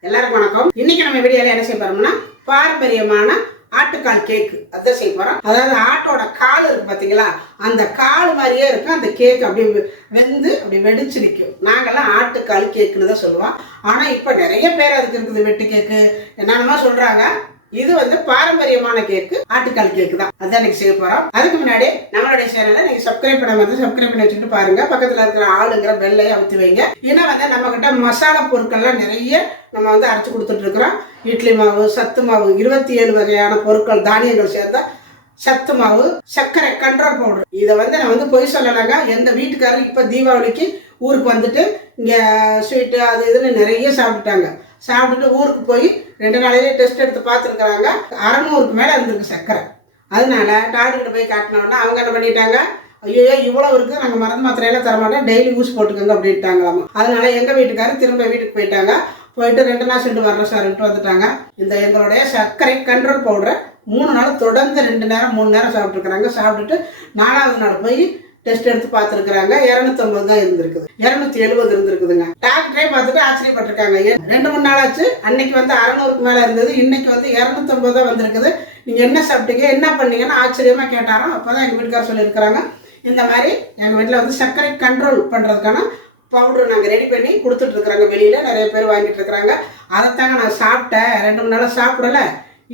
எல்லாருக்கும் வணக்கம். இன்னைக்கு நம்ம வீடியோல என்ன செய்ய போறோம்னா பாரம்பரியமான ஆட்டுக்கால் கேக்கு அதான் செய்ய போறோம். அதாவது ஆட்டோட கால் இருக்கு பாத்தீங்களா? அந்த கால் மாதிரியே இருக்கும். அந்த கேக் அப்படியே வெ- வெந்து அப்படி வெடிச்சு நிற்கும் நாங்கெல்லாம் ஆட்டுக்கால் கேக்குன்னு தான் சொல்லுவோம். ஆனா இப்ப நிறைய பேர் அதுக்கு இருக்குது வெட்டு கேக்கு என்னென்னமோ சொல்றாங்க. இது வந்து பாரம்பரியமான கேக்கு ஆட்டுக்கால் கேக்கு தான். அதான் இன்னைக்கு செய்ய போறோம். அதுக்கு முன்னாடி நம்மளுடைய சேனலை நீங்க சப்ஸ்கிரைப் பண்ண வந்து சப்ஸ்கிரைப் பண்ணி வச்சுட்டு பாருங்க. பக்கத்துல இருக்கிற ஆளுங்கிற பெல்லையை அமுத்தி வைங்க. ஏன்னா வந்து நம்ம கிட்ட மசாலா பொருட்கள்லாம் நிறைய நம்ம வந்து அரைச்சு கொடுத்துட்டு இருக்கிறோம். இட்லி மாவு சத்து மாவு இருபத்தி ஏழு வகையான பொருட்கள் தானியங்கள் சேர்ந்தா சத்து மாவு சர்க்கரை கண்ட்ரோல் பவுடர் இதை வந்து நான் வந்து பொய் சொல்லலைங்க. எந்த வீட்டுக்காரர் இப்போ தீபாவளிக்கு ஊருக்கு வந்துட்டு இங்கே ஸ்வீட்டு அது இதுன்னு நிறைய சாப்பிட்டாங்க சாப்பிட்டுட்டு ஊருக்கு போய் ரெண்டு நாளையிலே டெஸ்ட் எடுத்து பார்த்துருக்குறாங்க. அறநூறுக்கு மேலே இருந்திருக்கு சர்க்கரை. அதனால டாக்டர்கிட்ட போய் காட்டினோடனே அவங்க என்ன பண்ணிட்டாங்க? ஐயோ இவ்வளோ இருக்குது நாங்கள் மருந்து மாத்திரையெல்லாம் தரமாட்டோம் டெய்லி ஊசி போட்டுக்கோங்க அப்படின்ட்டாங்களாம். அதனால எங்கள் வீட்டுக்காரர் திரும்ப வீட்டுக்கு போயிட்டாங்க. போயிட்டு ரெண்டு நாள் சென்று வர்றோம் சார்ன்ட்டு வந்துட்டாங்க. இந்த எங்களுடைய சர்க்கரை கண்ட்ரோல் பவுடரை மூணு நாள் தொடர்ந்து ரெண்டு நேரம் மூணு நேரம் சாப்பிட்ருக்குறாங்க சாப்பிட்டுட்டு நாலாவது நாள் போய் டெஸ்ட் எடுத்து பார்த்துருக்குறாங்க. இரநூத்தொம்பது தான் இருந்திருக்குது. இரநூத்தி எழுபது இருந்திருக்குதுங்க டாக்டரே பார்த்துட்டு ஆச்சரியப்பட்டிருக்காங்க. ரெண்டு மூணு நாள் ஆச்சு அன்னைக்கு வந்து அறநூறுக்கு மேலே இருந்தது. இன்னைக்கு வந்து இரநூத்தொம்பது தான் வந்திருக்குது. நீங்கள் என்ன சாப்பிட்டீங்க என்ன பண்ணீங்கன்னு ஆச்சரியமா கேட்டாரோ அப்போ தான் எங்கள் வீட்டுக்காரர் சொல்லியிருக்கிறாங்க. இந்த மாதிரி எங்கள் வீட்டில் வந்து சர்க்கரை கண்ட்ரோல் பண்ணுறதுக்கான பவுடர் நாங்கள் ரெடி பண்ணி கொடுத்துட்டு இருக்கிறாங்க. வெளியில் நிறைய பேர் வாங்கிட்டு இருக்கிறாங்க. அதைத்தாங்க நான் சாப்பிட்டேன். ரெண்டு மூணு நாளாக சாப்பிடல.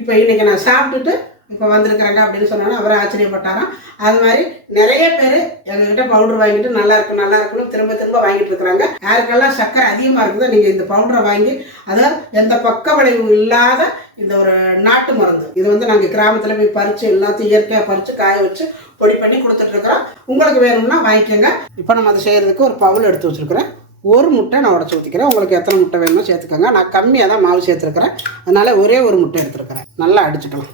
இப்போ இன்னைக்கு நான் சாப்பிட்டுட்டு இப்போ வந்திருக்கிறாங்க அப்படின்னு சொன்னாலும் அவரை ஆச்சரியப்பட்டாராம். அது மாதிரி நிறைய பேர் எங்ககிட்ட பவுடர் வாங்கிட்டு நல்லா இருக்கும் நல்லா இருக்குன்னு திரும்ப திரும்ப வாங்கிட்டு இருக்கிறாங்க. யாருக்கெல்லாம் சர்க்கரை அதிகமாக இருக்குதோ நீங்கள் இந்த பவுடரை வாங்கி அதை எந்த பக்க விளைவு இல்லாத இந்த ஒரு நாட்டு மருந்து. இது வந்து நாங்கள் கிராமத்தில் போய் பறித்து எல்லாத்தையும் இயற்கையாக பறித்து காய வச்சு பொடி பண்ணி கொடுத்துட்ருக்குறோம் உங்களுக்கு வேணும்னா வாங்கிக்கோங்க. இப்போ நம்ம அதை செய்கிறதுக்கு ஒரு பவுல் எடுத்து வச்சுருக்கிறேன். ஒரு முட்டை நான் உடச்சி ஊற்றிக்கிறேன் உங்களுக்கு எத்தனை முட்டை வேணுமோ சேர்த்துக்கோங்க. நான் கம்மியாக தான் மாவு சேர்த்துருக்குறேன். அதனால் ஒரே ஒரு முட்டை எடுத்துருக்கிறேன். நல்லா அடிச்சுக்கலாம்.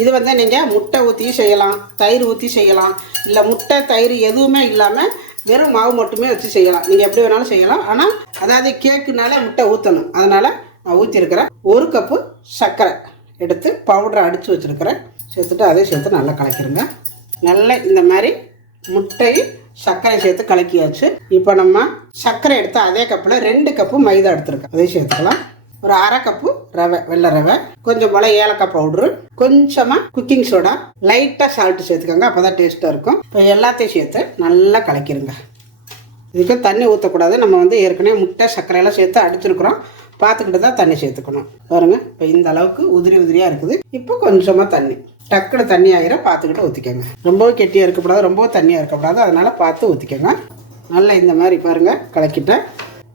இது வந்து நீங்கள் முட்டை ஊற்றி செய்யலாம் தயிர் ஊற்றி செய்யலாம். இல்லை முட்டை தயிர் எதுவுமே இல்லாமல் வெறும் மாவு மட்டுமே வச்சு செய்யலாம். நீங்கள் எப்படி வேணாலும் செய்யலாம். ஆனால் அதாவது கேக்குனால முட்டை ஊற்றணும் அதனால் நான் ஊற்றிருக்கிறேன் ஒரு கப்பு சர்க்கரை எடுத்து பவுடரை அடித்து வச்சுருக்கிறேன் சேர்த்துட்டு அதையும் சேர்த்து நல்லா கலக்கிருங்க. நல்லா இந்த மாதிரி முட்டை சர்க்கரை சேர்த்து கலக்கியாச்சு. இப்போ நம்ம சர்க்கரை எடுத்து அதே கப்பில் ரெண்டு கப்பு மைதா எடுத்துருக்கேன் அதையும் சேர்த்துக்கலாம். ஒரு அரை கப்பு ரவை வெள்ளை ரவை கொஞ்சம் போல ஏலக்காய் பவுட்ரு கொஞ்சமாக குக்கிங் சோடா லைட்டாக சால்ட்டு சேர்த்துக்கோங்க அப்போ தான் டேஸ்ட்டாக இருக்கும். இப்போ எல்லாத்தையும் சேர்த்து நல்லா கலக்கிருங்க. இதுக்கு தண்ணி ஊற்றக்கூடாது நம்ம வந்து ஏற்கனவே முட்டை சர்க்கரையெல்லாம் சேர்த்து அடிச்சிருக்கிறோம். பார்த்துக்கிட்டு தான் தண்ணி சேர்த்துக்கணும். பாருங்க இப்போ இந்த அளவுக்கு உதிரி உதிரியாக இருக்குது. இப்போ கொஞ்சமாக தண்ணி. டக்குனு தண்ணி ஆகிற பார்த்துக்கிட்டு ஊற்றிக்கோங்க ரொம்பவும் கெட்டியாக இருக்கக்கூடாது ரொம்பவும் தண்ணியாக இருக்கக்கூடாது. அதனால் பார்த்து ஊற்றிக்கோங்க நல்லா இந்த மாதிரி பாருங்கள் கலக்கிட்டேன்.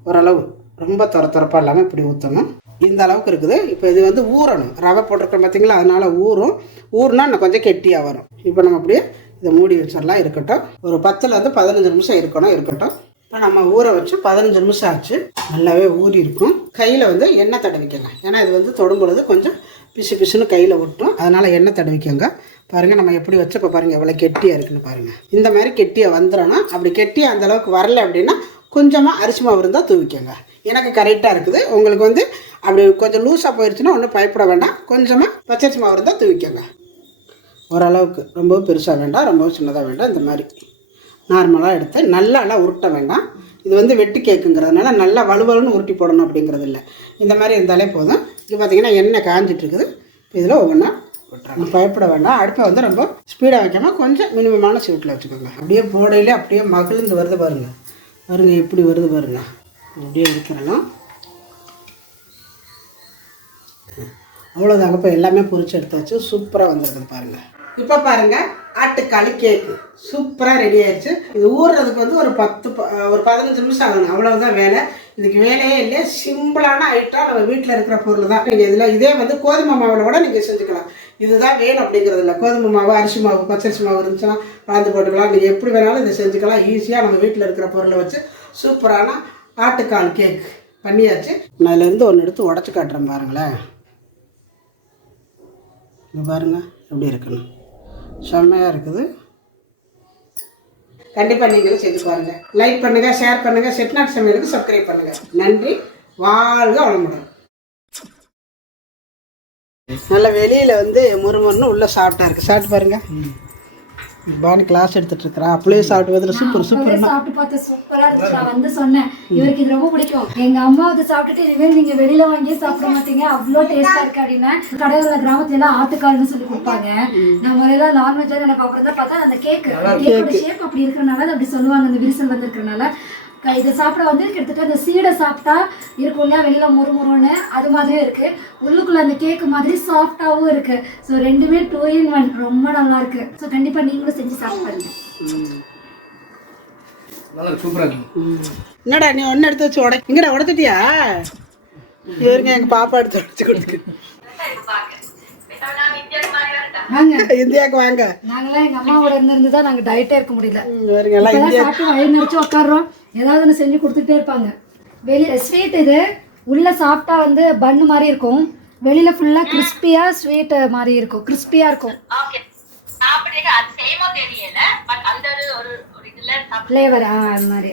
ஓரளவு ரொம்ப துர துரப்பாக இல்லாமல் இப்படி ஊற்றணும் இந்த அளவுக்கு இருக்குது. இப்போ இது வந்து ஊறணும். ரவை போட்டிருக்கோம் பார்த்தீங்களா அதனால் ஊறும். ஊறுனா இன்னும் கொஞ்சம் கெட்டியாக வரும். இப்போ நம்ம அப்படியே இதை மூடி வச்சிடலாம். இருக்கட்டும். ஒரு பத்துலேருந்து பதினஞ்சு நிமிஷம் இருக்கணும். இருக்கட்டும். இப்போ நம்ம ஊற வச்சு பதினஞ்சு நிமிஷம் ஆச்சு. நல்லாவே ஊறி இருக்கும். கையில் வந்து எண்ணெய் தடவிக்கங்க. ஏன்னா இது வந்து தொடும் பொழுது கொஞ்சம் பிசு பிசுன்னு கையில் ஒட்டும். அதனால் எண்ணெய் தடவிக்கங்க. பாருங்கள் நம்ம எப்படி வச்சப்போ பாருங்கள் எவ்வளோ கெட்டியாக இருக்குன்னு பாருங்கள் இந்த மாதிரி கெட்டியாக வந்துடணும் அப்படி கெட்டியாக அந்தளவுக்கு வரல அப்படின்னா கொஞ்சமாக அரிசி மாவு இருந்தால் தூவிக்கங்க. எனக்கு கரெக்டாக இருக்குது. உங்களுக்கு வந்து அப்படி கொஞ்சம் லூஸாக போயிடுச்சுன்னா ஒன்றும் பயப்பட வேண்டாம். கொஞ்சமாக பச்சரிசி மாவு இருந்தால் தூவிக்கங்க. ஓரளவுக்கு ரொம்பவும் பெருசாக வேண்டாம் ரொம்பவும் சின்னதாக வேண்டாம் இந்த மாதிரி. நார்மலாக எடுத்து நல்லா எல்லாம் உருட்ட வேண்டாம். இது வந்து வெட்டி கேக்குங்கிறதுனால நல்லா வலுவலுன்னு உருட்டி போடணும் அப்படிங்கிறது இல்லை. இந்த மாதிரி இருந்தாலே போதும். இது பார்த்தீங்கன்னா எண்ணெய் காஞ்சிட்டு இருக்குது இதில் ஒவ்வொன்றா விட்டுறாங்க பயப்பட வேண்டாம். அடுப்பை வந்து ரொம்ப ஸ்பீடாக வைக்காம கொஞ்சம் மினிமமான ஸ்வீட்டில் வச்சுக்கோங்க. அப்படியே போடையிலே அப்படியே மகிழ்ந்து வருது பாருங்க. பாருங்க எப்படி வருது பாருங்க. அப்படியே இருக்கிறணும் அவ்வளோதாங்க இப்போ எல்லாமே பொறிச்சு எடுத்தாச்சு. சூப்பராக வந்துருக்குது பாருங்கள் இப்போ பாருங்க ஆட்டுக்காளி கேக்கு சூப்பராக ரெடி ஆயிடுச்சு. இது ஊறுறதுக்கு வந்து ஒரு பத்து ப- ஒரு பதினஞ்சு நிமிஷம் ஆகணும். அவ்வளவுதான் வேலை. இதுக்கு வேலையே இல்லை. சிம்பிளான ஐட்டம் நம்ம வீட்டில் இருக்கிற பொருள் தான். நீங்கள் இதில் இதே வந்து கோதுமை மாவில் கூட நீங்கள் செஞ்சுக்கலாம். இதுதான் வேணும் அப்படிங்கிறது இல்லை. கோதுமை மாவு அரிசி மாவு பச்சரிசி மாவு இருந்துச்சுன்னா கலந்து போட்டுக்கலாம். நீங்கள் எப்படி வேணாலும் இதை செஞ்சுக்கலாம். ஈஸியாக நம்ம வீட்டில் இருக்கிற பொருளை வச்சு சூப்பரான ஆட்டுக்கால் கேக் பண்ணியாச்சு. நான் இதுலேருந்து ஒன்று எடுத்து உடச்சி காட்டுறேன் பாருங்களேன். இங்கே பாருங்கள் எப்படி இருக்கணும். செம்மையாக இருக்குது. கண்டிப்பாக நீங்களும் செஞ்சு பாருங்கள் லைக் பண்ணுங்க ஷேர் பண்ணுங்க செட்நாட் சமையலுக்கு சப்ஸ்கிரைப் பண்ணுங்கள் நன்றி வாழ்க வளமுடன். நல்ல வெளியில் வந்து முறுமுறுன்னு உள்ளே சாப்பிட்டா இருக்குது சாப்பிட்டு பாருங்க. பானி கிளாஸ் எடுத்துட்டு இருக்கிறா அப்படியே சாப்பிட்டு வந்து சூப்பர் சூப்பர் சாப்பிட்டு பார்த்து சூப்பரா இருந்துச்சு. நான் வந்து சொன்னேன் இவருக்கு இது ரொம்ப பிடிக்கும். எங்க அம்மா அதை சாப்பிட்டுட்டு இனிமேல் நீங்க வெளியில வாங்கி சாப்பிட மாட்டீங்க. அவ்வளோ டேஸ்டா இருக்கு அப்படின்னா கடையோட கிராமத்துல எல்லாம் ஆட்டுக்கால்னு சொல்லி கொடுப்பாங்க. நான் முறையில நான்வெஜ்ஜா எனக்கு அப்படிதான் பார்த்தா அந்த கேக் கேக்கோட ஷேப் அப்படி இருக்கிறனால அது அப்படி சொல்லுவாங்க. அந்த விரிசல் வந்திருக்கிறனால இதை சாப்பிட வந்து கிட்டத்தட்ட அந்த சீடை சாப்பிட்டா இருக்கும் இல்லையா? வெளியில முறுமுறுன்னு அது மாதிரியும் இருக்கு. உள்ளுக்குள்ள அந்த கேக் மாதிரி சாஃப்டாவும் இருக்கு. ஸோ ரெண்டுமே டூ இன் ஒன் ரொம்ப நல்லா இருக்கு. ஸோ கண்டிப்பா நீங்களும் செஞ்சு சாப்பிடுங்க நல்லா சூப்பரா இருக்கு. என்னடா நீ ஒன்று எடுத்து வச்சு உடை இங்கடா உடைச்சிட்டியா? இவருங்க எங்க பாப்பா எடுத்து உடச்சு வாங்க. இந்தியாவுக்கு வாங்க. நாங்களாம் எங்க அம்மாவோட இருந்து தான் நாங்க டயட்டே இருக்க முடியல. இவருங்க எல்லாம் இப்பதான் சாப்பிட்டு வயிறு நிறைச்சு உட்காடுறோம் ஏதாவது ஒன்று செஞ்சு கொடுத்துட்டே இருப்பாங்க. வெளிய ஸ்வீட் இது உள்ள சாப்பிட்டா வந்து பன்னு மாதிரி இருக்கும். வெளியில ஃபுல்லா கிறிஸ்பியா ஸ்வீட் மாதிரி இருக்கும். கிறிஸ்பியா இருக்கும். ஃப்ளேவர் அந்த மாதிரி.